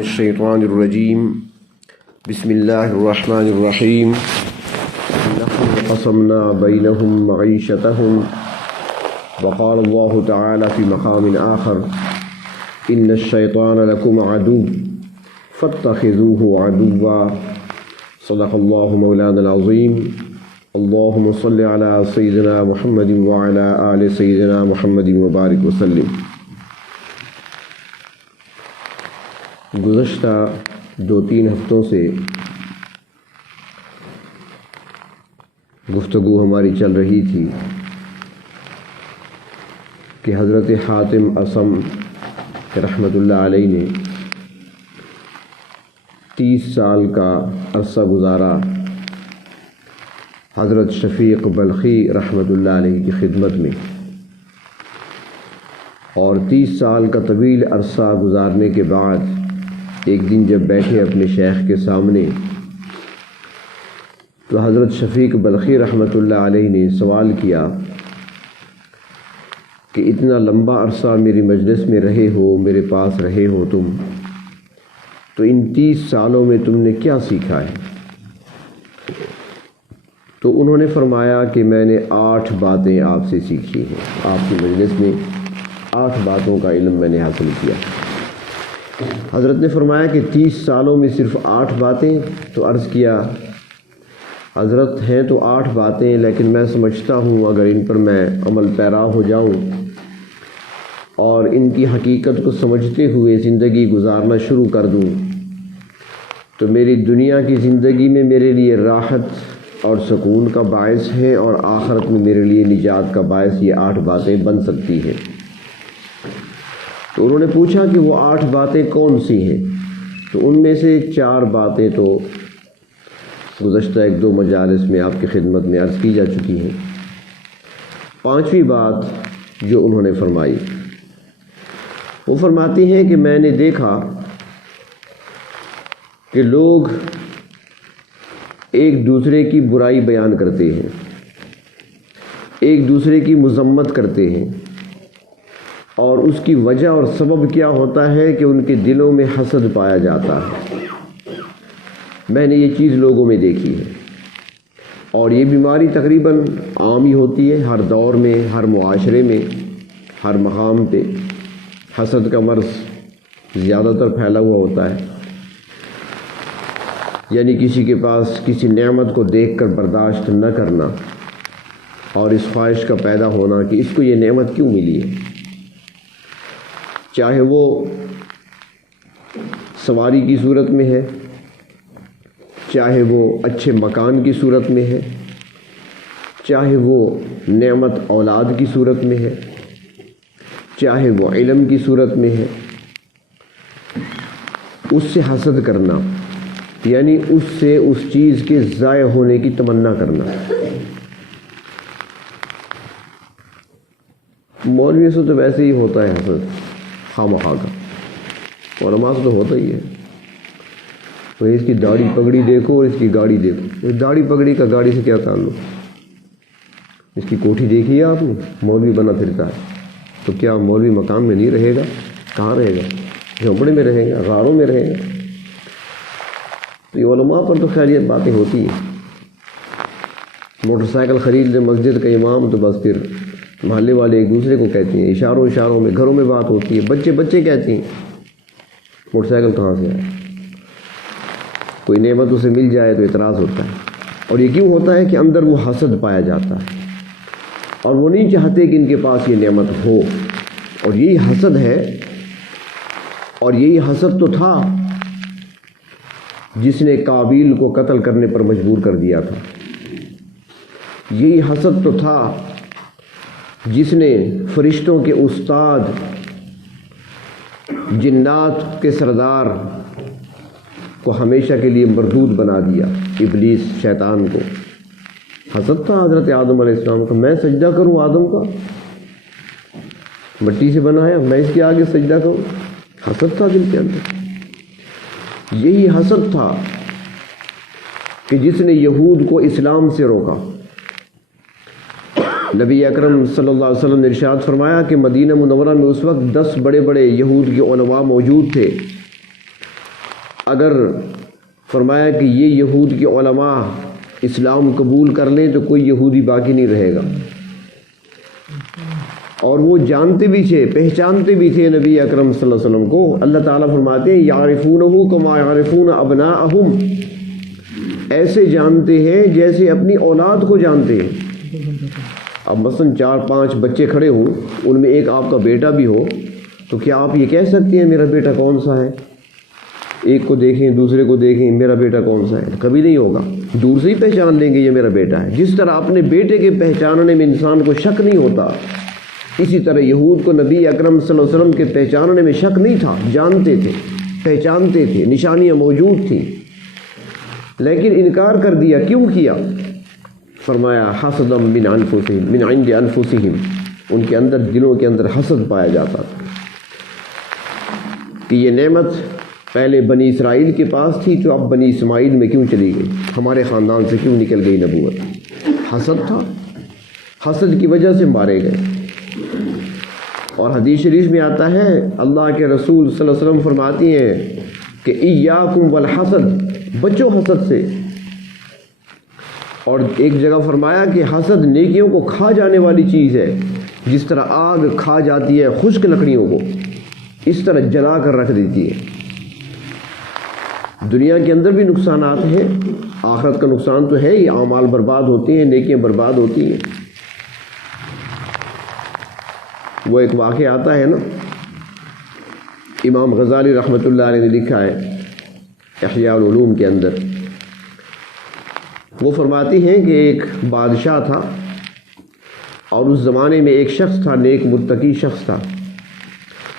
الشیطان الرجیم بسم اللہ الرحمن الرحیم نحن قسمنا بینہم معیشتہم وقال اللہ تعالی فی مقام آخر ان الشیطان لکم عدو فاتخذوه عدوا صدق اللہ مولانا العظیم اللہم صل علی سیدنا محمد وعلی آل سیدنا محمد وبارک وسلم۔ گزشتہ 2-3 ہفتوں سے گفتگو ہماری چل رہی تھی کہ حضرت حاتم اصم رحمۃ اللہ علیہ نے 30 سال کا عرصہ گزارا حضرت شفیق بلخی رحمۃ اللہ علیہ کی خدمت میں، اور 30 سال کا طویل عرصہ گزارنے کے بعد ایک دن جب بیٹھے اپنے شیخ کے سامنے تو حضرت شفیق بلخی رحمۃ اللہ علیہ نے سوال کیا کہ اتنا لمبا عرصہ میری مجلس میں رہے ہو، میرے پاس رہے ہو تم، تو ان 30 سالوں میں تم نے کیا سیکھا ہے؟ تو انہوں نے فرمایا کہ میں نے 8 باتیں آپ سے سیکھی ہیں، آپ کی مجلس میں 8 باتوں کا علم میں نے حاصل کیا۔ حضرت نے فرمایا کہ 30 سالوں میں صرف 8 باتیں؟ تو عرض کیا حضرت ہیں تو 8 باتیں، لیکن میں سمجھتا ہوں اگر ان پر میں عمل پیرا ہو جاؤں اور ان کی حقیقت کو سمجھتے ہوئے زندگی گزارنا شروع کر دوں تو میری دنیا کی زندگی میں میرے لیے راحت اور سکون کا باعث ہے، اور آخرت میں میرے لیے نجات کا باعث یہ 8 باتیں بن سکتی ہیں۔ تو انہوں نے پوچھا کہ وہ 8 باتیں کون سی ہیں؟ تو ان میں سے 4 باتیں تو گزشتہ 1-2 مجالس میں آپ کی خدمت میں عرض کی جا چکی ہیں۔ 5ویں بات جو انہوں نے فرمائی، وہ فرماتی ہیں کہ میں نے دیکھا کہ لوگ ایک دوسرے کی برائی بیان کرتے ہیں، ایک دوسرے کی مذمت کرتے ہیں، اور اس کی وجہ اور سبب کیا ہوتا ہے کہ ان کے دلوں میں حسد پایا جاتا ہے۔ میں نے یہ چیز لوگوں میں دیکھی ہے، اور یہ بیماری تقریباً عام ہی ہوتی ہے، ہر دور میں، ہر معاشرے میں، ہر مقام پہ حسد کا مرض زیادہ تر پھیلا ہوا ہوتا ہے، یعنی کسی کے پاس کسی نعمت کو دیکھ کر برداشت نہ کرنا، اور اس خواہش کا پیدا ہونا کہ اس کو یہ نعمت کیوں ملی ہے، چاہے وہ سواری کی صورت میں ہے، چاہے وہ اچھے مکان کی صورت میں ہے، چاہے وہ نعمت اولاد کی صورت میں ہے، چاہے وہ علم کی صورت میں ہے، اس سے حسد کرنا، یعنی اس سے اس چیز کے ضائع ہونے کی تمنا کرنا۔ مولوی سے تو ویسے ہی ہوتا ہے حسد، خواہ کا، علماء سے تو ہوتا ہی ہے۔ بھئی اس کی داڑھی پگڑی دیکھو اور اس کی گاڑی دیکھو، داڑھی پگڑی کا گاڑی سے کیا تعلق؟ اس کی کوٹھی دیکھی ہے آپ نے؟ مولوی بنا پھرتا ہے، تو کیا مولوی مقام میں نہیں رہے گا؟ کہاں رہے گا؟ جھونپڑے میں رہے گا، غاروں میں رہے گا؟ تو یہ علماء پر تو خیر یہ باتیں ہوتی ہیں۔ موٹر سائیکل خرید لے مسجد کا امام تو بس پھر محلے والے ایک دوسرے کو کہتے ہیں، اشاروں میں، گھروں میں بات ہوتی ہے، بچے کہتے ہیں موٹر سائیکل کہاں سے آئے؟ کوئی نعمت اسے مل جائے تو اعتراض ہوتا ہے، اور یہ کیوں ہوتا ہے کہ اندر وہ حسد پایا جاتا ہے، اور وہ نہیں چاہتے کہ ان کے پاس یہ نعمت ہو، اور یہی حسد ہے، اور یہی حسد تو تھا جس نے قابیل کو قتل کرنے پر مجبور کر دیا تھا، یہی حسد تو تھا جس نے فرشتوں کے استاد، جنات کے سردار کو ہمیشہ کے لیے مردود بنا دیا، ابلیس شیطان کو۔ حسد تھا حضرت آدم علیہ السلام کا، میں سجدہ کروں آدم کا، مٹی سے بنایا، میں اس کے آگے سجدہ کروں، حسد تھا دل کے اندر۔ یہی حسد تھا کہ جس نے یہود کو اسلام سے روکا۔ نبی اکرم صلی اللہ علیہ وسلم نے ارشاد فرمایا کہ مدینہ منورہ میں اس وقت 10 بڑے بڑے یہود کے علماء موجود تھے، اگر فرمایا کہ یہ یہود کے علماء اسلام قبول کر لیں تو کوئی یہودی باقی نہیں رہے گا، اور وہ جانتے بھی تھے، پہچانتے بھی تھے نبی اکرم صلی اللہ علیہ وسلم کو۔ اللہ تعالیٰ فرماتے ہیں یعرفونہ کما یعرفون ابناءہم، ایسے جانتے ہیں جیسے اپنی اولاد کو جانتے ہیں۔ اب مثلا 4-5 بچے کھڑے ہوں، ان میں ایک آپ کا بیٹا بھی ہو، تو کیا آپ یہ کہہ سکتے ہیں میرا بیٹا کون سا ہے؟ ایک کو دیکھیں، دوسرے کو دیکھیں، میرا بیٹا کون سا ہے؟ کبھی نہیں ہوگا، دور سے ہی پہچان لیں گے یہ میرا بیٹا ہے۔ جس طرح اپنے بیٹے کے پہچاننے میں انسان کو شک نہیں ہوتا، اسی طرح یہود کو نبی اکرم صلی اللہ علیہ وسلم کے پہچاننے میں شک نہیں تھا، جانتے تھے، پہچانتے تھے، نشانیاں موجود تھیں، لیکن انکار کر دیا۔ کیوں کیا؟ فرمایا حسدا من انفسہم، من عند انفسہم، ان کے اندر، دلوں کے اندر حسد پایا جاتا تھا کہ یہ نعمت پہلے بنی اسرائیل کے پاس تھی تو اب بنی اسماعیل میں کیوں چلی گئی، ہمارے خاندان سے کیوں نکل گئی نبوت؟ حسد تھا، حسد کی وجہ سے مارے گئے۔ اور حدیث شریف میں آتا ہے، اللہ کے رسول صلی اللہ علیہ وسلم فرماتی ہیں کہ ایاکم والحسد، بچو حسد سے۔ اور ایک جگہ فرمایا کہ حسد نیکیوں کو کھا جانے والی چیز ہے، جس طرح آگ کھا جاتی ہے خشک لکڑیوں کو، اس طرح جلا کر رکھ دیتی ہے۔ دنیا کے اندر بھی نقصانات ہیں، آخرت کا نقصان تو ہے ہی، اعمال برباد ہوتے ہیں، نیکیاں برباد ہوتی ہیں۔ وہ ایک واقعہ آتا ہے نا، امام غزالی رحمۃ اللہ علیہ نے لکھا ہے احیاء العلوم کے اندر، وہ فرماتی ہیں کہ ایک بادشاہ تھا، اور اس زمانے میں ایک شخص تھا، نیک متقی شخص تھا۔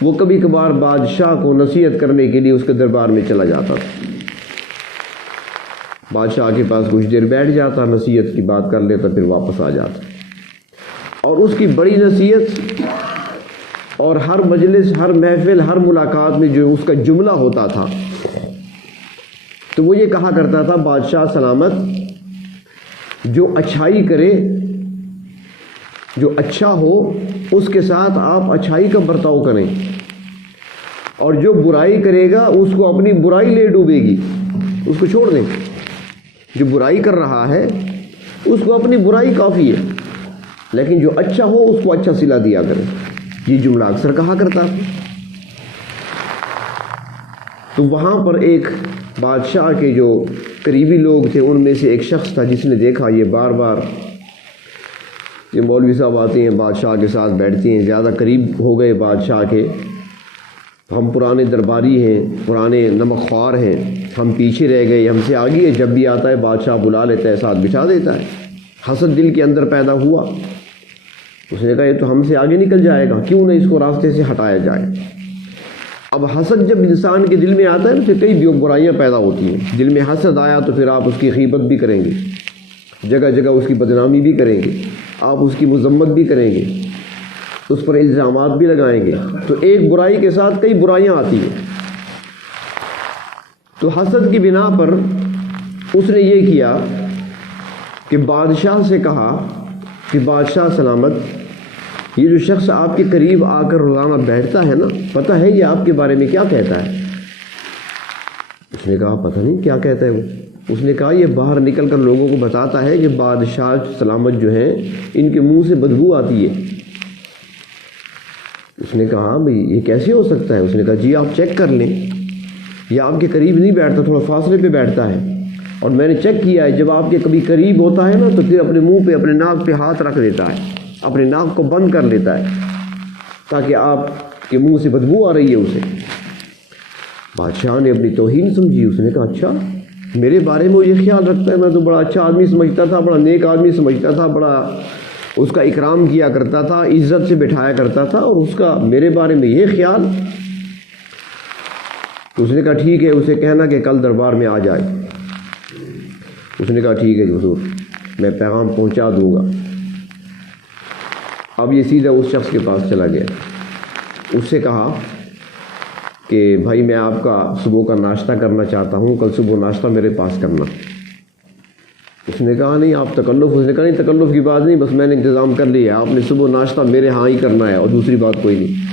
وہ کبھی کبھار بادشاہ کو نصیحت کرنے کے لیے اس کے دربار میں چلا جاتا تھا۔ بادشاہ کے پاس کچھ دیر بیٹھ جاتا، نصیحت کی بات کر لیتا، پھر واپس آ جاتا، اور اس کی بڑی نصیحت اور ہر مجلس، ہر محفل، ہر ملاقات میں جو اس کا جملہ ہوتا تھا، تو وہ یہ کہا کرتا تھا، بادشاہ سلامت، جو اچھائی کرے، جو اچھا ہو، اس کے ساتھ آپ اچھائی کا برتاؤ کریں، اور جو برائی کرے گا اس کو اپنی برائی لے ڈوبے گی، اس کو چھوڑ دیں۔ جو برائی کر رہا ہے اس کو اپنی برائی کافی ہے، لیکن جو اچھا ہو اس کو اچھا صلہ دیا کرے۔ یہ جملہ اکثر کہا کرتا تھا۔ تو وہاں پر ایک بادشاہ کے جو قریبی لوگ تھے، ان میں سے ایک شخص تھا جس نے دیکھا یہ بار بار یہ مولوی صاحب آتے ہیں، بادشاہ کے ساتھ بیٹھتے ہیں، زیادہ قریب ہو گئے بادشاہ کے، ہم پرانے درباری ہیں، پرانے نمک خوار ہیں، ہم پیچھے رہ گئے، ہم سے آگے ہے، جب بھی آتا ہے بادشاہ بلا لیتا ہے، ساتھ بٹھا دیتا ہے۔ حسد دل کے اندر پیدا ہوا، اس نے کہا یہ تو ہم سے آگے نکل جائے گا، کیوں نہ اس کو راستے سے ہٹایا جائے۔ اب حسد جب انسان کے دل میں آتا ہے نا، پھر کئی برائیاں پیدا ہوتی ہیں۔ دل میں حسد آیا تو پھر آپ اس کی غیبت بھی کریں گے، جگہ جگہ اس کی بدنامی بھی کریں گے، آپ اس کی مذمت بھی کریں گے، اس پر الزامات بھی لگائیں گے، تو ایک برائی کے ساتھ کئی برائیاں آتی ہیں۔ تو حسد کی بنا پر اس نے یہ کیا کہ بادشاہ سے کہا کہ بادشاہ سلامت، یہ جو شخص آپ کے قریب آ کر روزانہ بیٹھتا ہے نا، پتہ ہے یہ آپ کے بارے میں کیا کہتا ہے؟ اس نے کہا پتہ نہیں کیا کہتا ہے وہ۔ اس نے کہا یہ باہر نکل کر لوگوں کو بتاتا ہے کہ بادشاہ سلامت جو ہیں ان کے منہ سے بدبو آتی ہے۔ اس نے کہا ہاں بھئی یہ کیسے ہو سکتا ہے؟ اس نے کہا جی آپ چیک کر لیں، یہ آپ کے قریب نہیں بیٹھتا، تھوڑا فاصلے پہ بیٹھتا ہے، اور میں نے چیک کیا ہے جب آپ کے کبھی قریب ہوتا ہے نا تو پھر اپنے منہ پہ، اپنے ناک پہ ہاتھ رکھ دیتا ہے، اپنے ناک کو بند کر لیتا ہے تاکہ آپ کے منہ سے بدبو آ رہی ہے اسے۔ بادشاہ نے اپنی توہین سمجھی، اس نے کہا اچھا میرے بارے میں وہ یہ خیال رکھتا ہے، میں تو بڑا اچھا آدمی سمجھتا تھا، بڑا نیک آدمی سمجھتا تھا، بڑا اس کا اکرام کیا کرتا تھا، عزت سے بٹھایا کرتا تھا، اور اس کا میرے بارے میں یہ خیال۔ تو اس نے کہا ٹھیک ہے، اسے کہنا کہ کل دربار میں آ جائے۔ اس نے کہا ٹھیک ہے حضور، میں پیغام پہنچا دوں گا۔ اب یہ سیدھا اس شخص کے پاس چلا گیا، اس سے کہا کہ بھائی میں آپ کا صبح کا ناشتہ کرنا چاہتا ہوں، کل صبح ناشتہ میرے پاس کرنا۔ اس نے کہا نہیں آپ تکلف، اس نے کہا نہیں تکلف کی بات نہیں، بس میں نے انتظام کر لیا، آپ نے صبح ناشتہ میرے ہاں ہی کرنا ہے، اور دوسری بات کوئی نہیں۔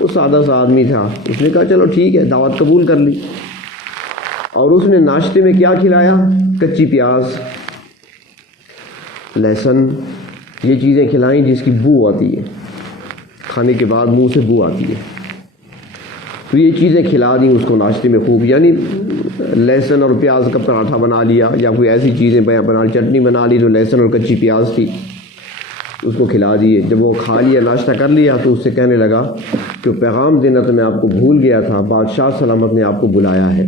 وہ سادہ سا آدمی تھا، اس نے کہا چلو ٹھیک ہے، دعوت قبول کر لی۔ اور اس نے ناشتے میں کیا کھلایا؟ کچی پیاز، لہسن، یہ چیزیں کھلائیں جس کی بو آتی ہے، کھانے کے بعد منہ سے بو آتی ہے، تو یہ چیزیں کھلا دیں اس کو ناشتے میں خوب، یعنی لہسن اور پیاز کا پراٹھا بنا لیا یا کوئی ایسی چیزیں بنا لی، چٹنی بنا لی جو لہسن اور کچی پیاز تھی، اس کو کھلا دیے۔ جب وہ کھا لیا، ناشتہ کر لیا، تو اس سے کہنے لگا کہ پیغام دینا تو میں آپ کو بھول گیا تھا، بادشاہ سلامت نے آپ کو بلایا ہے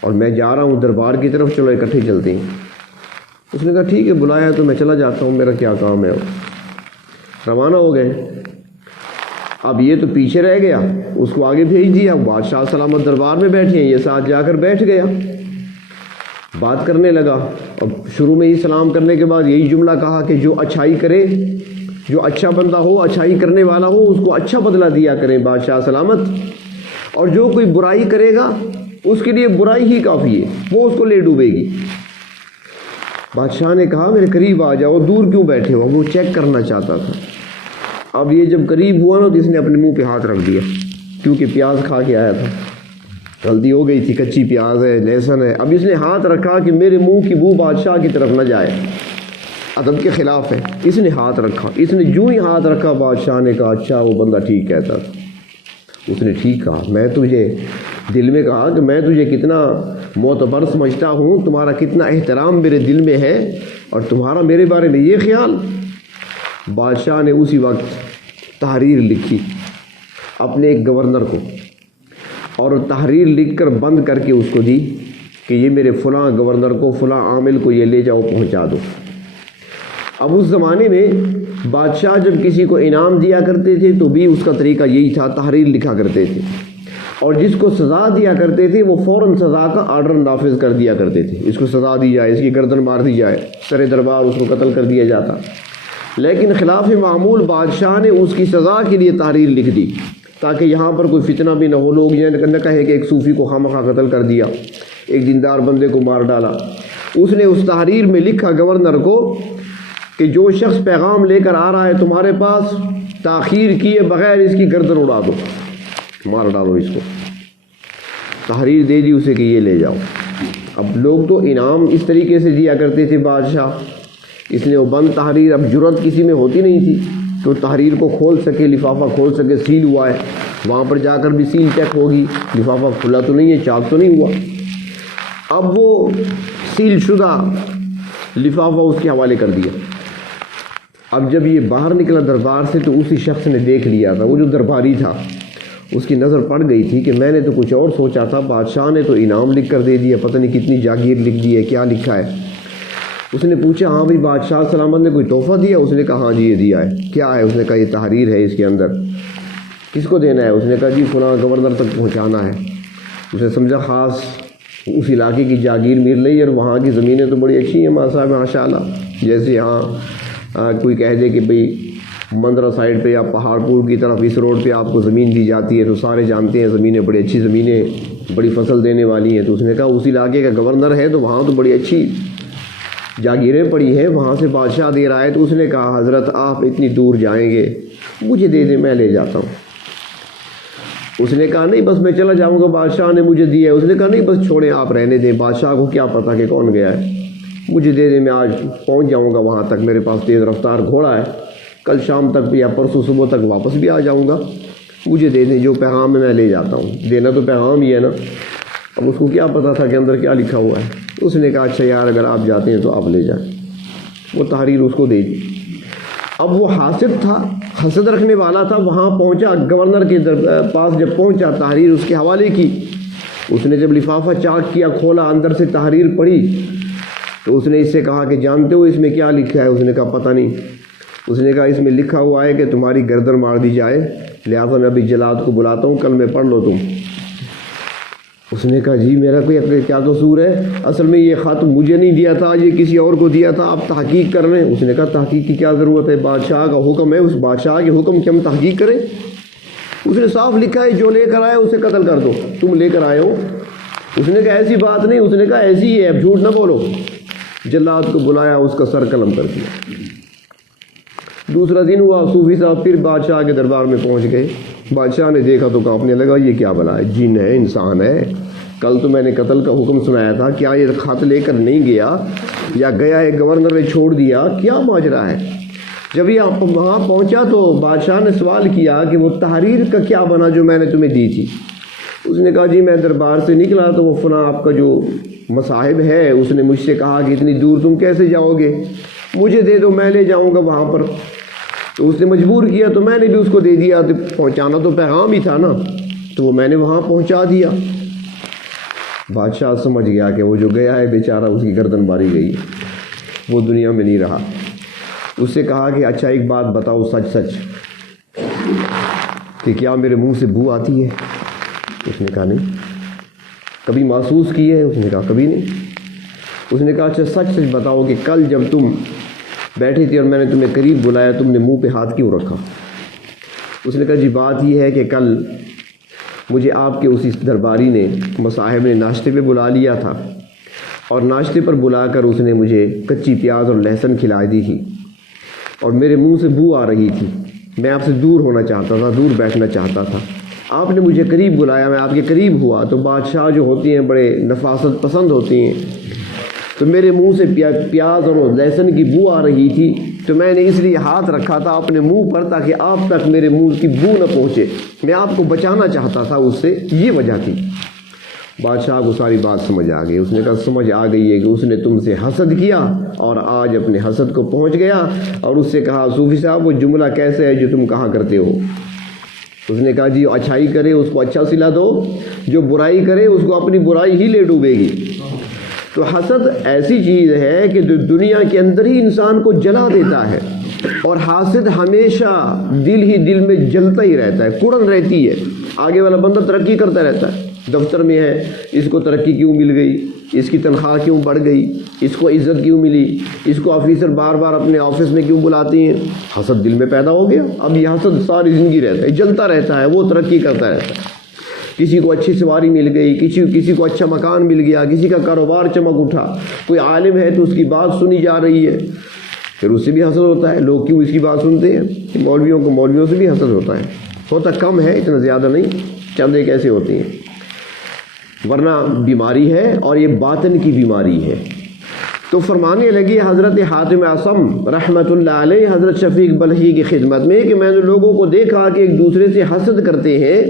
اور میں جا رہا ہوں دربار کی طرف، چلو اکٹھے چلتے ہیں۔ اس نے کہا ٹھیک ہے، بلایا تو میں چلا جاتا ہوں، میرا کیا کام ہے۔ روانہ ہو گئے۔ اب یہ تو پیچھے رہ گیا، اس کو آگے بھیج دیا، بادشاہ سلامت دربار میں بیٹھے ہیں، یہ ساتھ جا کر بیٹھ گیا، بات کرنے لگا۔ اب شروع میں ہی سلام کرنے کے بعد یہی جملہ کہا کہ جو اچھائی کرے، جو اچھا بندہ ہو، اچھائی کرنے والا ہو، اس کو اچھا بدلہ دیا کریں بادشاہ سلامت، اور جو کوئی برائی کرے گا اس کے لیے برائی ہی کافی ہے، وہ اس کو لے ڈوبے گی۔ بادشاہ نے کہا میرے قریب آ جاؤ، دور کیوں بیٹھے ہو؟ وہ چیک کرنا چاہتا تھا۔ اب یہ جب قریب ہوا نا تو اس نے اپنے منہ پہ ہاتھ رکھ دیا، کیونکہ پیاز کھا کے آیا تھا، غلطی ہو گئی تھی، کچی پیاز ہے، لہسن ہے۔ اب اس نے ہاتھ رکھا کہ میرے منہ کی بو بادشاہ کی طرف نہ جائے، ادب کے خلاف ہے۔ اس نے ہاتھ رکھا، اس نے جو ہی ہاتھ رکھا بادشاہ نے کہا اچھا وہ بندہ ٹھیک کہتا تھا۔ اس نے ٹھیک کہا، میں تجھے دل میں کہا کہ میں تجھے کتنا معتبر سمجھتا ہوں، تمہارا کتنا احترام میرے دل میں ہے، اور تمہارا میرے بارے میں یہ خیال۔ بادشاہ نے اسی وقت تحریر لکھی اپنے ایک گورنر کو، اور تحریر لکھ کر بند کر کے اس کو دی کہ یہ میرے فلاں گورنر کو، فلاں عامل کو یہ لے جاؤ، پہنچا دو۔ اب اس زمانے میں بادشاہ جب کسی کو انعام دیا کرتے تھے تو بھی اس کا طریقہ یہی تھا، تحریر لکھا کرتے تھے، اور جس کو سزا دیا کرتے تھے وہ فوراً سزا کا آرڈر نافذ کر دیا کرتے تھے، اس کو سزا دی جائے، اس کی گردن مار دی جائے، سر دربار اس کو قتل کر دیا جاتا۔ لیکن خلاف معمول بادشاہ نے اس کی سزا کے لیے تحریر لکھ دی، تاکہ یہاں پر کوئی فتنہ بھی نہ ہو، لوگ یہ نہ کہے کہ ایک صوفی کو خامخواہ قتل کر دیا، ایک دیندار بندے کو مار ڈالا۔ اس نے اس تحریر میں لکھا گورنر کو کہ جو شخص پیغام لے کر آ رہا ہے تمہارے پاس، تاخیر کیے بغیر اس کی گردن اڑا دو، مار ڈالو اس کو۔ تحریر دے دی اسے کہ یہ لے جاؤ۔ اب لوگ تو انعام اس طریقے سے دیا کرتے تھے بادشاہ، اس لیے وہ بند تحریر، اب جرت کسی میں ہوتی نہیں تھی کہ وہ تحریر کو کھول سکے، لفافہ کھول سکے، سیل ہوا ہے، وہاں پر جا کر بھی سیل چیک ہوگی، لفافہ کھلا تو نہیں ہے، چاک تو نہیں ہوا۔ اب وہ سیل شدہ لفافہ اس کے حوالے کر دیا۔ اب جب یہ باہر نکلا دربار سے تو اسی شخص نے دیکھ لیا تھا، وہ جو درباری تھا، اس کی نظر پڑ گئی تھی کہ میں نے تو کچھ اور سوچا تھا، بادشاہ نے تو انعام لکھ کر دے دیا، پتہ نہیں کتنی جاگیر لکھ دی ہے، کیا لکھا ہے۔ اس نے پوچھا ہاں بھائی بادشاہ سلامت نے کوئی تحفہ دیا؟ اس نے کہا ہاں جی یہ دیا ہے۔ کیا ہے؟ اس نے کہا یہ تحریر ہے، اس کے اندر کس کو دینا ہے؟ اس نے کہا جی فلاں گورنر تک پہنچانا ہے۔ اس نے سمجھا خاص اس علاقے کی جاگیر مل رہی ہے، اور وہاں کی زمینیں تو بڑی اچھی ہیں ماشاء اللہ، جیسے یہاں کوئی کہہ دے کہ بھئی مندرہ سائڈ پہ یا پہاڑ پور کی طرف اس روڈ پہ آپ کو زمین دی جاتی ہے، تو سارے جانتے ہیں زمینیں بڑی اچھی زمینیں، بڑی فصل دینے والی ہیں۔ تو اس نے کہا اس علاقے کا گورنر ہے تو وہاں تو بڑی اچھی جاگیریں پڑی ہیں، وہاں سے بادشاہ دے رہا ہے۔ تو اس نے کہا حضرت آپ اتنی دور جائیں گے، مجھے دے دیں، میں لے جاتا ہوں۔ اس نے کہا نہیں بس میں چلا جاؤں گا، بادشاہ نے مجھے دیا ہے۔ اس نے کہا نہیں بس چھوڑیں، آپ رہنے دیں، بادشاہ کو کیا پتہ کہ کون گیا ہے، مجھے دے دیں، میں آج پہنچ جاؤں گا وہاں تک، میرے پاس تیز رفتار گھوڑا ہے، کل شام تک یا پرسوں صبح تک واپس بھی آ جاؤں گا، مجھے دے دیں، جو پیغام میں لے جاتا ہوں۔ دینا تو پیغام ہی ہے نا۔ اب اس کو کیا پتہ تھا کہ اندر کیا لکھا ہوا ہے۔ اس نے کہا اچھا یار اگر آپ جاتے ہیں تو آپ لے جائیں۔ وہ تحریر اس کو دے دی۔ اب وہ حاسد تھا، حسد رکھنے والا تھا، وہاں پہنچا، گورنر کے پاس جب پہنچا تحریر اس کے حوالے کی۔ اس نے جب لفافہ چاک کیا، کھولا، اندر سے تحریر پڑھی، تو اس نے اس سے کہا کہ جانتے ہو اس میں کیا لکھا ہے؟ اس نے کہا پتہ نہیں۔ اس نے کہا اس میں لکھا ہوا ہے کہ تمہاری گردن مار دی جائے، لہٰذا میں ابھی جلاد کو بلاتا ہوں، کل میں پڑھ لو تم۔ اس نے کہا جی میرا کوئی کیا قصور ہے، اصل میں یہ خط مجھے نہیں دیا تھا، یہ کسی اور کو دیا تھا، آپ تحقیق کر لیں۔ اس نے کہا تحقیق کی کیا ضرورت ہے، بادشاہ کا حکم ہے، اس بادشاہ کے حکم کی ہم تحقیق کریں؟ اس نے صاف لکھا ہے جو لے کر آئے اسے قتل کر دو، تم لے کر آئے ہو۔ اس نے کہا ایسی بات نہیں۔ اس نے کہا ایسی ہی ہے، اب جھوٹ نہ بولو۔ جلاد کو بلایا، اس کا سر قلم کر دیا۔ دوسرا دن ہوا، صوفی صاحب پھر بادشاہ کے دربار میں پہنچ گئے۔ بادشاہ نے دیکھا تو کانپنے لگا، یہ کیا بلا ہے، جن ہے انسان ہے، کل تو میں نے قتل کا حکم سنایا تھا، کیا یہ خط لے کر نہیں گیا یا گیا ہے گورنر نے چھوڑ دیا، کیا ماجرا ہے؟ جب یہ وہاں پہنچا تو بادشاہ نے سوال کیا کہ وہ تحریر کا کیا بنا جو میں نے تمہیں دی تھی؟ اس نے کہا جی میں دربار سے نکلا تو وہ فلاں آپ کا جو مصاحب ہے اس نے مجھ سے کہا کہ اتنی دور تم کیسے جاؤ گے، مجھے دے دو میں لے جاؤں گا وہاں پر۔ تو اس نے مجبور کیا تو میں نے بھی اس کو دے دیا، تو پہنچانا تو پیغام ہی تھا نا، تو وہ میں نے وہاں پہنچا دیا۔ بادشاہ سمجھ گیا کہ وہ جو گیا ہے بیچارہ اس کی گردن ماری گئی، وہ دنیا میں نہیں رہا۔ اس سے کہا کہ اچھا ایک بات بتاؤ سچ سچ کہ کیا میرے منہ سے بو آتی ہے؟ اس نے کہا نہیں۔ کبھی محسوس کی ہے؟ اس نے کہا کبھی نہیں۔ اس نے کہا اچھا سچ سچ بتاؤ کہ کل جب تم بیٹھی تھی اور میں نے تمہیں قریب بلایا تم نے منہ پہ ہاتھ کیوں رکھا؟ اس نے کہا جی بات یہ ہے کہ کل مجھے آپ کے اسی درباری نے مصاحب نے ناشتے پہ بلا لیا تھا، اور ناشتے پر بلا کر اس نے مجھے کچی پیاز اور لہسن کھلا دی تھی، اور میرے منہ سے بو آ رہی تھی، میں آپ سے دور ہونا چاہتا تھا، دور بیٹھنا چاہتا تھا۔ آپ نے مجھے قریب بلایا، میں آپ کے قریب ہوا تو بادشاہ جو ہوتی ہیں بڑے نفاست پسند ہوتی ہیں، تو میرے منہ سے پیاز اور لہسن کی بو آ رہی تھی، تو میں نے اس لیے ہاتھ رکھا تھا اپنے منہ پر تاکہ آپ تک میرے منہ کی بو نہ پہنچے، میں آپ کو بچانا چاہتا تھا اس سے، یہ وجہ تھی۔ بادشاہ کو ساری بات سمجھ آ گئی۔ اس نے کہا سمجھ آ گئی ہے کہ اس نے تم سے حسد کیا اور آج اپنے حسد کو پہنچ گیا، اور اس سے کہا صوفی صاحب وہ جملہ کیسے ہے جو تم کہا کرتے ہو؟ اس نے کہا جی اچھائی کرے اس کو اچھا صلہ دو، جو برائی کرے اس کو اپنی برائی ہی لے ڈوبے گی۔ تو حسد ایسی چیز ہے کہ جو دنیا کے اندر ہی انسان کو جلا دیتا ہے، اور حاسد ہمیشہ دل ہی دل میں جلتا ہی رہتا ہے، کڑن رہتی ہے۔ آگے والا بندہ ترقی کرتا رہتا ہے، دفتر میں ہے اس کو ترقی کیوں مل گئی، اس کی تنخواہ کیوں بڑھ گئی، اس کو عزت کیوں ملی، اس کو آفیسر بار بار اپنے آفس میں کیوں بلاتے ہیں، حسد دل میں پیدا ہو گیا۔ اب یہ حسد ساری زندگی رہتا ہے، جلتا رہتا ہے، وہ ترقی کرتا رہتا ہے۔ کسی کو اچھی سواری مل گئی، کسی کو اچھا مکان مل گیا، کسی کا کاروبار چمک اٹھا، کوئی عالم ہے تو اس کی بات سنی جا رہی ہے، پھر اس سے بھی حسد ہوتا ہے۔ لوگ کیوں اس کی بات سنتے ہیں؟ مولویوں کو مولویوں سے بھی حسد ہوتا ہے، ہوتا کم ہے، اتنا زیادہ نہیں، چند ایک ایسے ہوتے ہیں، ورنہ بیماری ہے اور یہ باطن کی بیماری ہے۔ تو فرمانے لگی حضرت حاتم اعصم رحمۃ اللہ علیہ حضرت شفیق بلخی کی خدمت میں کہ میں نے لوگوں کو دیکھا کہ ایک دوسرے سے حسد کرتے ہیں،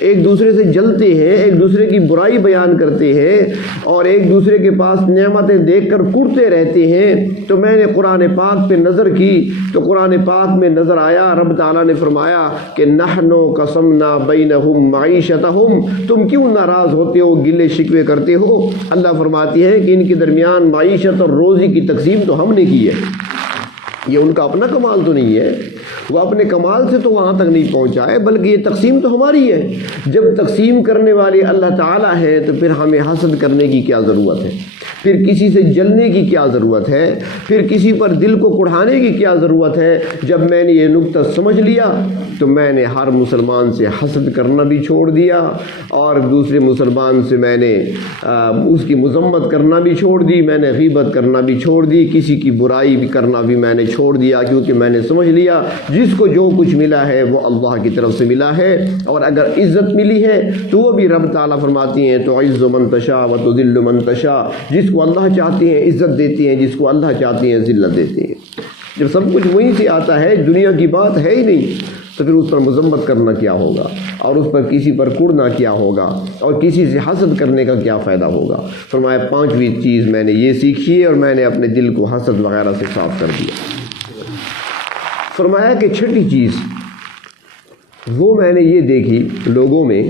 ایک دوسرے سے جلتے ہیں، ایک دوسرے کی برائی بیان کرتے ہیں، اور ایک دوسرے کے پاس نعمتیں دیکھ کر کڑتے رہتے ہیں۔ تو میں نے قرآن پاک پہ نظر کی تو قرآن پاک میں نظر آیا رب تعالیٰ نے فرمایا کہ نحن قسمنا بینہم معیشتہم، تم کیوں ناراض ہوتے ہو، گلے شکوے کرتے ہو؟ اللہ فرماتی ہے کہ ان کے درمیان معیشت اور روزی کی تقسیم تو ہم نے کی ہے، یہ ان کا اپنا کمال تو نہیں ہے، وہ اپنے کمال سے تو وہاں تک نہیں پہنچا ہے، بلکہ یہ تقسیم تو ہماری ہے۔ جب تقسیم کرنے والے اللہ تعالیٰ ہے تو پھر ہمیں حسد کرنے کی کیا ضرورت ہے، پھر کسی سے جلنے کی کیا ضرورت ہے، پھر کسی پر دل کو کڑھانے کی کیا ضرورت ہے؟ جب میں نے یہ نقطہ سمجھ لیا تو میں نے ہر مسلمان سے حسد کرنا بھی چھوڑ دیا، اور دوسرے مسلمان سے میں نے اس کی مذمت کرنا بھی چھوڑ دی، میں نے غیبت کرنا بھی چھوڑ دی، کسی کی برائی بھی کرنا بھی میں نے چھوڑ دیا، کیونکہ میں نے سمجھ لیا جس کو جو کچھ ملا ہے وہ اللہ کی طرف سے ملا ہے، اور اگر عزت ملی ہے تو وہ بھی رب تعالیٰ فرماتی ہیں تو عز من تشاء و تذل من تشاء، جس کو اللہ چاہتے ہیں عزت دیتی ہیں، جس کو اللہ چاہتے ہیں ذلت دیتے ہیں۔ جب سب کچھ وہیں سے آتا ہے، دنیا کی بات ہے ہی نہیں، تو پھر اس پر مذمت کرنا کیا ہوگا، اور اس پر کسی پر کڑنا کیا ہوگا، اور کسی سے حسد کرنے کا کیا فائدہ ہوگا؟ فرمایا پانچویں چیز میں نے یہ سیکھی ہے اور میں نے اپنے دل کو حسد وغیرہ سے صاف کر دیا۔ فرمایا کہ چھٹی چیز وہ میں نے یہ دیکھی لوگوں میں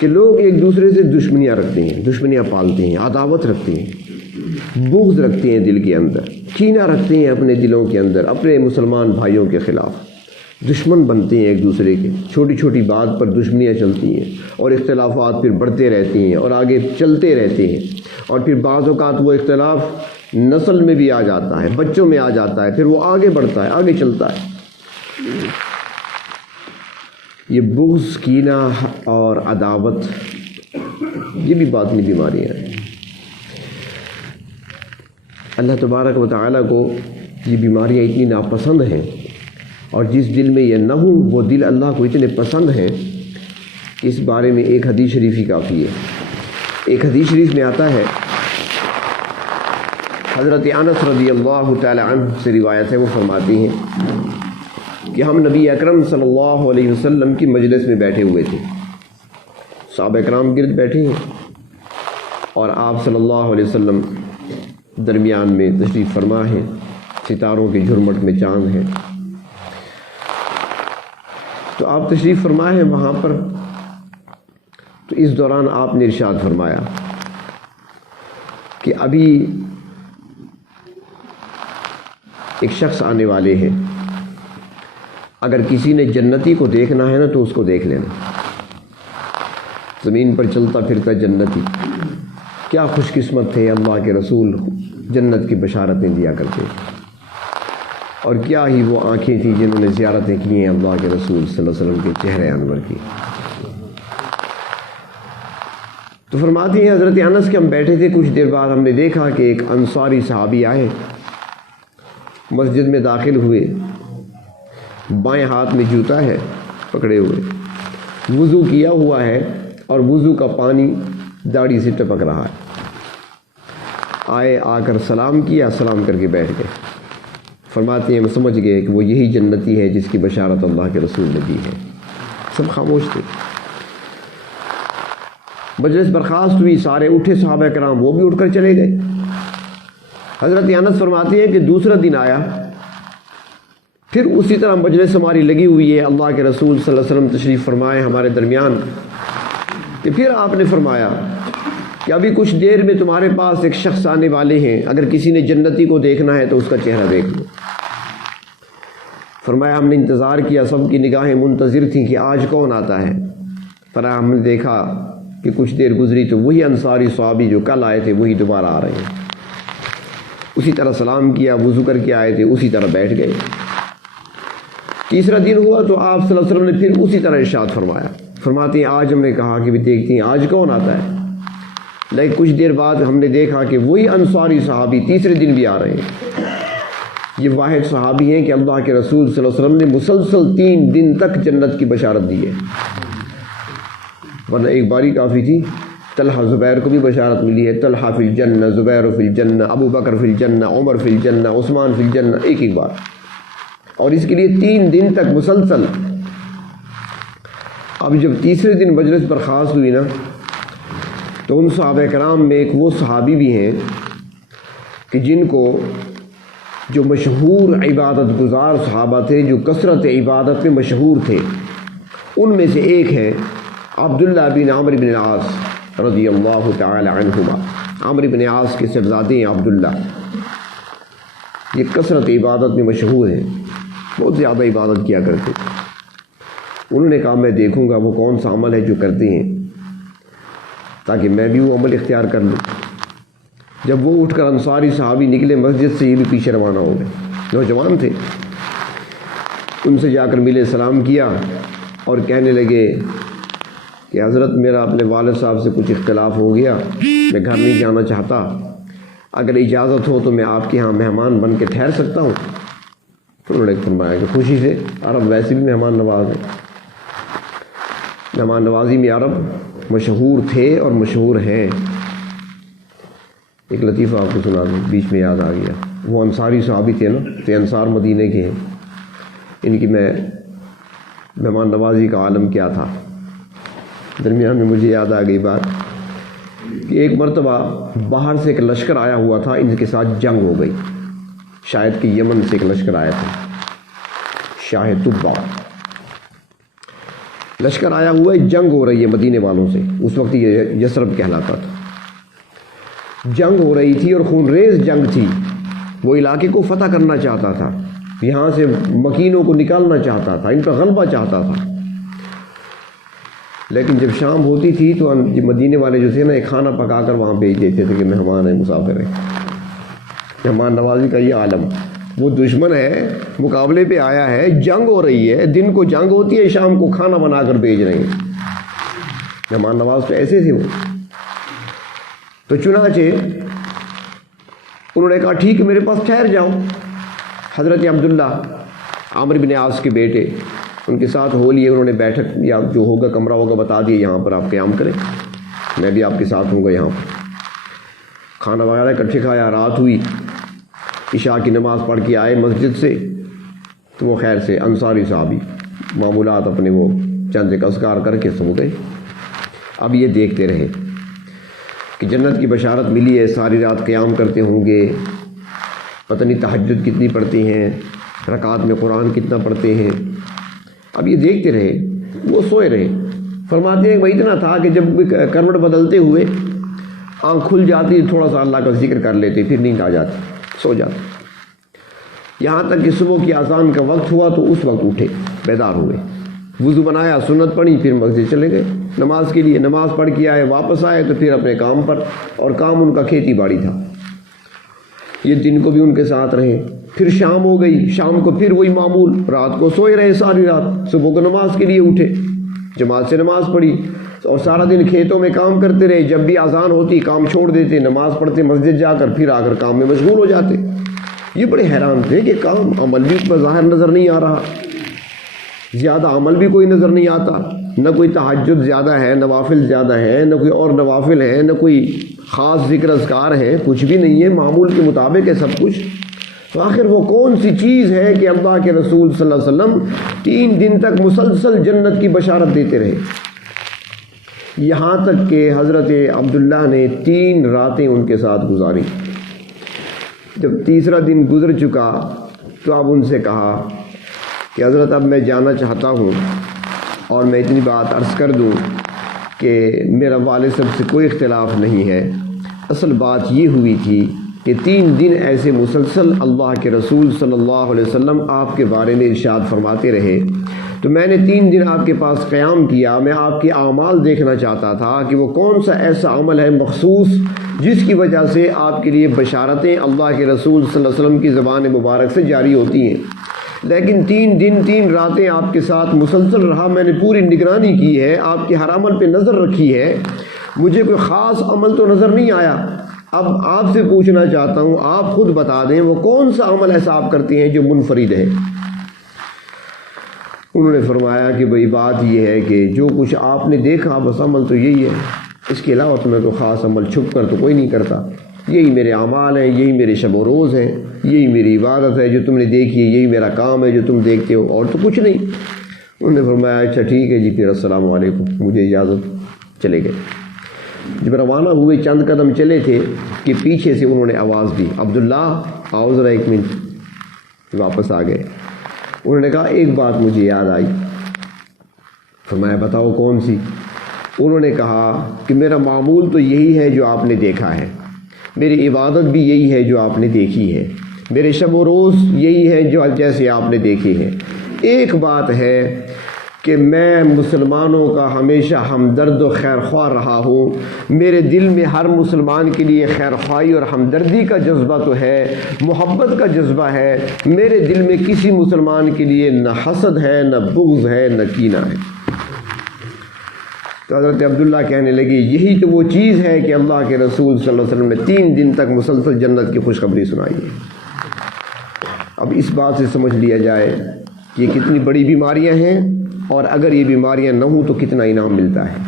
کہ لوگ ایک دوسرے سے دشمنیاں رکھتے ہیں، دشمنیاں پالتے ہیں، عداوت رکھتے ہیں، بغض رکھتے ہیں دل کے اندر، کینہ رکھتے ہیں اپنے دلوں کے اندر اپنے مسلمان بھائیوں کے خلاف، دشمن بنتے ہیں ایک دوسرے کے، چھوٹی چھوٹی بات پر دشمنیاں چلتی ہیں، اور اختلافات پھر بڑھتے رہتے ہیں اور آگے چلتے رہتے ہیں، اور پھر بعض اوقات وہ اختلاف نسل میں بھی آ جاتا ہے، بچوں میں آ جاتا ہے، پھر وہ آگے بڑھتا ہے، آگے چلتا ہے۔ یہ بغض، کینہ اور عداوت یہ بھی باطنی بیماریاں ہیں۔ اللہ تبارک و تعالیٰ کو یہ بیماریاں اتنی ناپسند ہیں، اور جس دل میں یہ نہ ہو وہ دل اللہ کو اتنے پسند ہیں کہ اس بارے میں ایک حدیث شریف ہی کافی ہے۔ ایک حدیث شریف میں آتا ہے، حضرت انس رضی اللہ تعالی عنہ سے روایت ہے، وہ فرماتی ہیں کہ ہم نبی اکرم صلی اللہ علیہ وسلم کی مجلس میں بیٹھے ہوئے تھے، صحابہ کرام گرد بیٹھے ہیں اور آپ صلی اللہ علیہ وسلم درمیان میں تشریف فرما ہے، ستاروں کے جھرمٹ میں چاند ہے، تو آپ تشریف فرما ہے وہاں پر۔ تو اس دوران آپ نے ارشاد فرمایا کہ ابھی ایک شخص آنے والے ہیں، اگر کسی نے جنتی کو دیکھنا ہے نا تو اس کو دیکھ لینا، زمین پر چلتا پھرتا جنتی، کیا خوش قسمت تھے اللہ کے رسول جنت کی بشارتیں دیا کرتے، اور کیا ہی وہ آنکھیں تھیں جنہوں نے زیارتیں کی ہیں اللہ کے رسول صلی اللہ علیہ وسلم کے چہرے انور کی۔ تو فرماتی ہیں حضرت انس کہ ہم بیٹھے تھے، کچھ دیر بعد ہم نے دیکھا کہ ایک انصاری صحابی آئے، مسجد میں داخل ہوئے، بائیں ہاتھ میں جوتا ہے پکڑے ہوئے، وضو کیا ہوا ہے اور وضو کا پانی داڑھی سے ٹپک رہا ہے، آئے، آ کر سلام کیا، سلام کر کے بیٹھ گئے۔ فرماتے ہیں ہم سمجھ گئے کہ وہ یہی جنتی ہے جس کی بشارت اللہ کے رسول نے دی ہے۔ سب خاموش تھے، مجلس برخاست ہوئی، سارے اٹھے صحابہ کرام، وہ بھی اٹھ کر چلے گئے۔ حضرت انس فرماتے ہیں کہ دوسرا دن آیا، پھر اسی طرح مجلس ہماری لگی ہوئی ہے، اللہ کے رسول صلی اللہ علیہ وسلم تشریف فرمائے ہمارے درمیان، کہ پھر آپ نے فرمایا کہ ابھی کچھ دیر میں تمہارے پاس ایک شخص آنے والے ہیں، اگر کسی نے جنتی کو دیکھنا ہے تو اس کا چہرہ دیکھ لو۔ فرمایا ہم نے انتظار کیا، سب کی نگاہیں منتظر تھیں کہ آج کون آتا ہے، پر ہم نے دیکھا کہ کچھ دیر گزری تو وہی انصاری صحابی جو کل آئے تھے وہی دوبارہ آ رہے ہیں۔ اسی طرح سلام کیا، وضو کر کے آئے تھے، اسی طرح بیٹھ گئے۔ تیسرا دن ہوا تو آپ صلی اللہ علیہ وسلم نے پھر اسی طرح ارشاد فرمایا، فرماتے ہیں آج ہم نے کہا کہ بھی دیکھتی ہیں آج کون آتا ہے، لیکن کچھ دیر بعد ہم نے دیکھا کہ وہی انصاری صحابی تیسرے دن بھی آ رہے ہیں۔ یہ واحد صحابی ہیں کہ اللہ کے رسول صلی اللہ علیہ وسلم نے مسلسل 3 دن تک جنت کی بشارت دی ہے، ورنہ ایک باری کافی تھی۔ طلحہ زبیر کو بھی بشارت ملی ہے، طلحہ فی الجنہ، زبیر فی الجنہ، ابو بکر فی الجنہ، عمر فی الجنہ، عثمان فی الجنہ، ایک بار، اور اس کے لیے 3 دن تک مسلسل۔ اب جب تیسرے دن مجلس برخاست ہوئی نا تو ان صحابہ کرام میں ایک وہ صحابی بھی ہیں کہ جن کو جو مشہور عبادت گزار صحابہ تھے، جو کثرت عبادت میں مشہور تھے، ان میں سے ایک ہے عبداللہ بن عمرو بن العاص رضی اللہ تعالی عنہما۔ عمرو بن عاص کے صاحبزادے ہیں عبداللہ، یہ کثرت عبادت میں مشہور ہیں، بہت زیادہ عبادت کیا کرتے۔ انہوں نے کہا میں دیکھوں گا وہ کون سا عمل ہے جو کرتے ہیں تاکہ میں بھی وہ عمل اختیار کر لوں۔ جب وہ اٹھ کر انصاری صحابی نکلے مسجد سے، یہ بھی پیچھے روانہ ہو گئے، نوجوان تھے، ان سے جا کر ملے، سلام کیا اور کہنے لگے کہ حضرت میرا اپنے والد صاحب سے کچھ اختلاف ہو گیا، میں گھر نہیں جانا چاہتا، اگر اجازت ہو تو میں آپ کے ہاں مہمان بن کے ٹھہر سکتا ہوں؟ انہوں نے فرمایا کہ خوشی سے، عرب ویسے بھی مہمان نواز ہیں، مہمان نوازی میں عرب مشہور تھے اور مشہور ہیں۔ ایک لطیفہ آپ کو سنا دوں، بیچ میں یاد آ گیا، وہ انصاری صحابی تھے نا، تو انصار مدینے کے ہیں، ان کی میں مہمان نوازی کا عالم کیا تھا۔ درمیان میں مجھے یاد آ گئی بات کہ ایک مرتبہ باہر سے ایک لشکر آیا ہوا تھا، ان کے ساتھ جنگ ہو گئی، شاید کہ یمن سے ایک لشکر آیا تھا، شاہ طبہ لشکر آیا ہوا ہے، جنگ ہو رہی ہے مدینے والوں سے، اس وقت یہ یثرب کہلاتا تھا، جنگ ہو رہی تھی اور خون ریز جنگ تھی، وہ علاقے کو فتح کرنا چاہتا تھا، یہاں سے مکینوں کو نکالنا چاہتا تھا، ان پر غلبہ چاہتا تھا۔ لیکن جب شام ہوتی تھی تو مدینے والے جو تھے نا ایک کھانا پکا کر وہاں بھیج دیتے تھے کہ مہمان ہیں، مسافر ہیں، مہمان نوازی کا یہ عالم۔ وہ دشمن ہے، مقابلے پہ آیا ہے، جنگ ہو رہی ہے، دن کو جنگ ہوتی ہے، شام کو کھانا بنا کر بھیج رہے ہیں، مہمان نواز تو ایسے تھے وہ۔ تو چنانچہ انہوں نے کہا ٹھیک ہے میرے پاس ٹھہر جاؤ۔ حضرت عبداللہ عمرو بن عاص کے بیٹے ان کے ساتھ ہو لیے، انہوں نے بیٹھک یا جو ہوگا کمرہ ہوگا بتا دیا، یہاں پر آپ قیام کریں۔ میں بھی آپ کے ساتھ ہوں گا یہاں پر. کھانا وغیرہ اکٹھے کھایا. رات ہوئی, عشاء کی نماز پڑھ کے آئے مسجد سے, تو وہ خیر سے انصاری صحابی معمولات اپنے وہ چند ایک اذکار کر کے سو گئے. اب یہ دیکھتے رہے کہ جنت کی بشارت ملی ہے, ساری رات قیام کرتے ہوں گے, پتہ نہیں تہجد کتنی پڑھتے ہیں, رکعات میں قرآن کتنا پڑھتے ہیں. اب یہ دیکھتے رہے, وہ سوئے رہے. فرماتے ہیں وہ اتنا تھا کہ جب کروٹ بدلتے ہوئے آنکھ کھل جاتی, تھوڑا سا اللہ کا ذکر کر لیتے, پھر نیند آ جاتی, سو جاتے. یہاں تک کہ صبح کی اذان کا وقت ہوا تو اس وقت اٹھے, بیدار ہوئے, وضو بنایا, سنت پڑھی, پھر مسجد چلے گئے نماز کے لیے. نماز پڑھ کے آئے, واپس آئے تو پھر اپنے کام پر, اور کام ان کا کھیتی باڑی تھا. یہ دن کو بھی ان کے ساتھ رہے. پھر شام ہو گئی, شام کو پھر وہی معمول, رات کو سوئے رہے ساری رات. صبح کو نماز کے لیے اٹھے, جماعت سے نماز پڑھی, اور سارا دن کھیتوں میں کام کرتے رہے. جب بھی اذان ہوتی کام چھوڑ دیتے, نماز پڑھتے مسجد جا کر, پھر آ کر کام میں مشغول ہو جاتے. یہ بڑے حیران تھے کہ کام عمل بھی پر ظاہر نظر نہیں آ رہا, زیادہ عمل بھی کوئی نظر نہیں آتا, نہ کوئی تہجد زیادہ ہے, نوافل زیادہ ہے, نہ کوئی اور نوافل ہے, نہ کوئی خاص ذکر اذکار ہے, کچھ بھی نہیں ہے, معمول کے مطابق ہے سب کچھ. تو آخر وہ کون سی چیز ہے کہ اللہ کے رسول صلی اللہ علیہ وسلم 3 دن تک مسلسل جنت کی بشارت دیتے رہے؟ یہاں تک کہ حضرت عبداللہ نے 3 راتیں ان کے ساتھ گزاری. جب تیسرا دن گزر چکا تو اب ان سے کہا کہ حضرت اب میں جانا چاہتا ہوں, اور میں اتنی بات عرض کر دوں کہ میرا والد صاحب سے کوئی اختلاف نہیں ہے. اصل بات یہ ہوئی تھی کہ 3 دن ایسے مسلسل اللہ کے رسول صلی اللہ علیہ وسلم آپ کے بارے میں ارشاد فرماتے رہے, تو میں نے 3 دن آپ کے پاس قیام کیا. میں آپ کے اعمال دیکھنا چاہتا تھا کہ وہ کون سا ایسا عمل ہے مخصوص جس کی وجہ سے آپ کے لیے بشارتیں اللہ کے رسول صلی اللہ علیہ وسلم کی زبان مبارک سے جاری ہوتی ہیں. لیکن 3 دن 3 راتیں آپ کے ساتھ مسلسل رہا, میں نے پوری نگرانی کی ہے, آپ کے ہر عمل پہ نظر رکھی ہے, مجھے کوئی خاص عمل تو نظر نہیں آیا. اب آپ سے پوچھنا چاہتا ہوں, آپ خود بتا دیں وہ کون سا عمل ایسا آپ کرتے ہیں جو منفرد ہے. انہوں نے فرمایا کہ بھئی بات یہ ہے کہ جو کچھ آپ نے دیکھا بس عمل تو یہی ہے, اس کے علاوہ تو میں کوئی خاص عمل چھپ کر تو کوئی نہیں کرتا. یہی میرے اعمال ہیں, یہی میرے شب و روز ہیں, یہی میری عبادت ہے جو تم نے دیکھی ہے, یہی میرا کام ہے جو تم دیکھتے ہو, اور تو کچھ نہیں. انہوں نے فرمایا اچھا ٹھیک ہے جی, پھر السلام علیکم, مجھے اجازت. چلے گئے. جب روانہ ہوئے چند قدم چلے تھے کہ پیچھے سے انہوں نے آواز دی, عبداللہ آؤ ذرا 1 منٹ. واپس آ گئے. انہوں نے کہا ایک بات مجھے یاد آئی. فرمایا بتاؤ کون سی؟ انہوں نے کہا کہ میرا معمول تو یہی ہے جو آپ نے دیکھا ہے, میری عبادت بھی یہی ہے جو آپ نے دیکھی ہے, میرے شب و روز یہی ہے جو جیسے آپ نے دیکھے ہیں. ایک بات ہے کہ میں مسلمانوں کا ہمیشہ ہمدرد و خیر خواہ رہا ہوں. میرے دل میں ہر مسلمان کے لیے خیر خواہی اور ہمدردی کا جذبہ تو ہے, محبت کا جذبہ ہے. میرے دل میں کسی مسلمان کے لیے نہ حسد ہے, نہ بغض ہے, نہ کینہ ہے. تو حضرت عبداللہ کہنے لگے یہی تو وہ چیز ہے کہ اللہ کے رسول صلی اللہ علیہ وسلم نے 3 دن تک مسلسل جنت کی خوشخبری سنائی ہے. اب اس بات سے سمجھ لیا جائے کہ یہ کتنی بڑی بیماریاں ہیں, اور اگر یہ بیماریاں نہ ہوں تو کتنا انعام ملتا ہے.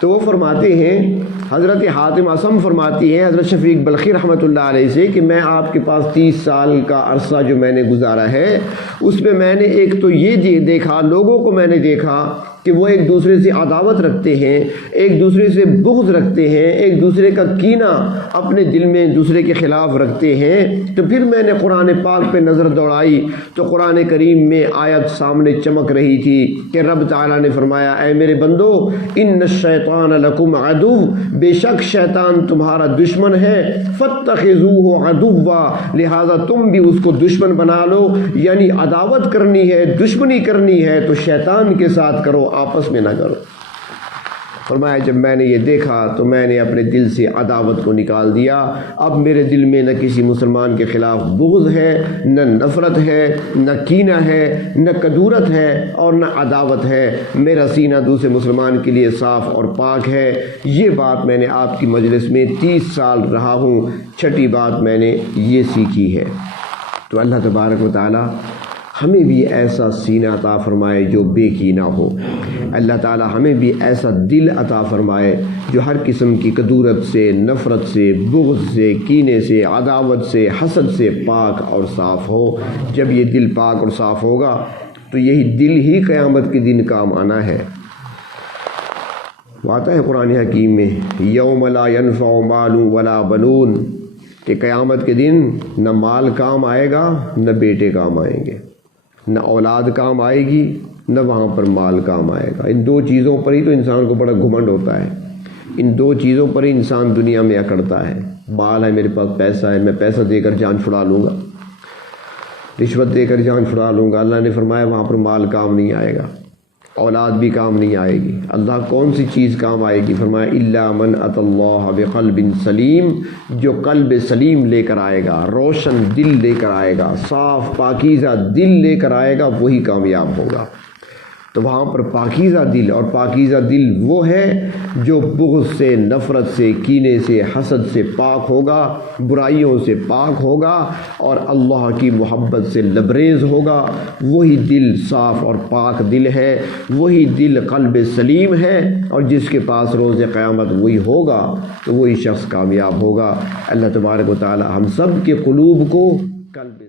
تو وہ فرماتے ہیں, حضرت حاتم اصم فرماتی ہیں حضرت شفیق بلخی رحمۃ اللہ علیہ سے کہ میں آپ کے پاس 30 سال کا عرصہ جو میں نے گزارا ہے اس میں میں نے ایک تو یہ دیکھا, لوگوں کو میں نے دیکھا کہ وہ ایک دوسرے سے عداوت رکھتے ہیں, ایک دوسرے سے بغض رکھتے ہیں, ایک دوسرے کا کینہ اپنے دل میں دوسرے کے خلاف رکھتے ہیں. تو پھر میں نے قرآن پاک پہ نظر دوڑائی تو قرآن کریم میں آیت سامنے چمک رہی تھی کہ رب تعالیٰ نے فرمایا اے میرے بندو ان الشیطان لکم عدو, بے شک شیطان تمہارا دشمن ہے, فاتخذوہ عدوا, لہذا تم بھی اس کو دشمن بنا لو. یعنی عداوت کرنی ہے, دشمنی کرنی ہے تو شیطان کے ساتھ کرو, آپس میں نہ کرو. فرمایا جب میں نے یہ دیکھا تو میں نے اپنے دل سے عداوت کو نکال دیا. اب میرے دل میں نہ کسی مسلمان کے خلاف بغض ہے, نہ نفرت ہے, نہ کینہ ہے, نہ کدورت ہے, اور نہ عداوت ہے. میرا سینہ دوسرے مسلمان کے لیے صاف اور پاک ہے. یہ بات میں نے آپ کی مجلس میں 30 سال رہا ہوں. 6ٹھی بات میں نے یہ سیکھی ہے. تو اللہ تبارک و تعالی ہمیں بھی ایسا سینہ عطا فرمائے جو بے کینہ ہو, اللہ تعالی ہمیں بھی ایسا دل عطا فرمائے جو ہر قسم کی کدورت سے، نفرت سے، بغض سے، کینے سے، عداوت سے، حسد سے پاک اور صاف ہو۔ جب یہ دل پاک اور صاف ہوگا تو یہی دل ہی قیامت کے دن کام آنا ہے۔ آتا ہے قرآن حکیم میں یوم لا ینفع مال ولا بنون، کہ قیامت کے دن نہ مال کام آئے گا نہ بیٹے کام آئیں گے، نہ اولاد کام آئے گی نہ وہاں پر مال کام آئے گا۔ ان دو چیزوں پر ہی تو انسان کو بڑا گھمنڈ ہوتا ہے، ان دو چیزوں پر ہی انسان دنیا میں اکڑتا ہے۔ مال ہے، میرے پاس پیسہ ہے، میں پیسہ دے کر جان چھڑا لوں گا، رشوت دے کر جان چھڑا لوں گا۔ اللہ نے فرمایا وہاں پر مال کام نہیں آئے گا، اولاد بھی کام نہیں آئے گی۔ اللہ کون سی چیز کام آئے گی؟ فرمایا الا من اتى اللہ بقلب سلیم، جو قلب سلیم لے کر آئے گا، روشن دل لے کر آئے گا، صاف پاکیزہ دل لے کر آئے گا، وہی کامیاب ہوگا۔ تو وہاں پر پاکیزہ دل، اور پاکیزہ دل وہ ہے جو بغض سے، نفرت سے، کینے سے، حسد سے پاک ہوگا، برائیوں سے پاک ہوگا اور اللہ کی محبت سے لبریز ہوگا۔ وہی دل صاف اور پاک دل ہے، وہی دل قلب سلیم ہے، اور جس کے پاس روز قیامت وہی ہوگا تو وہی شخص کامیاب ہوگا۔ اللہ تبارک و تعالی ہم سب کے قلوب کو قلب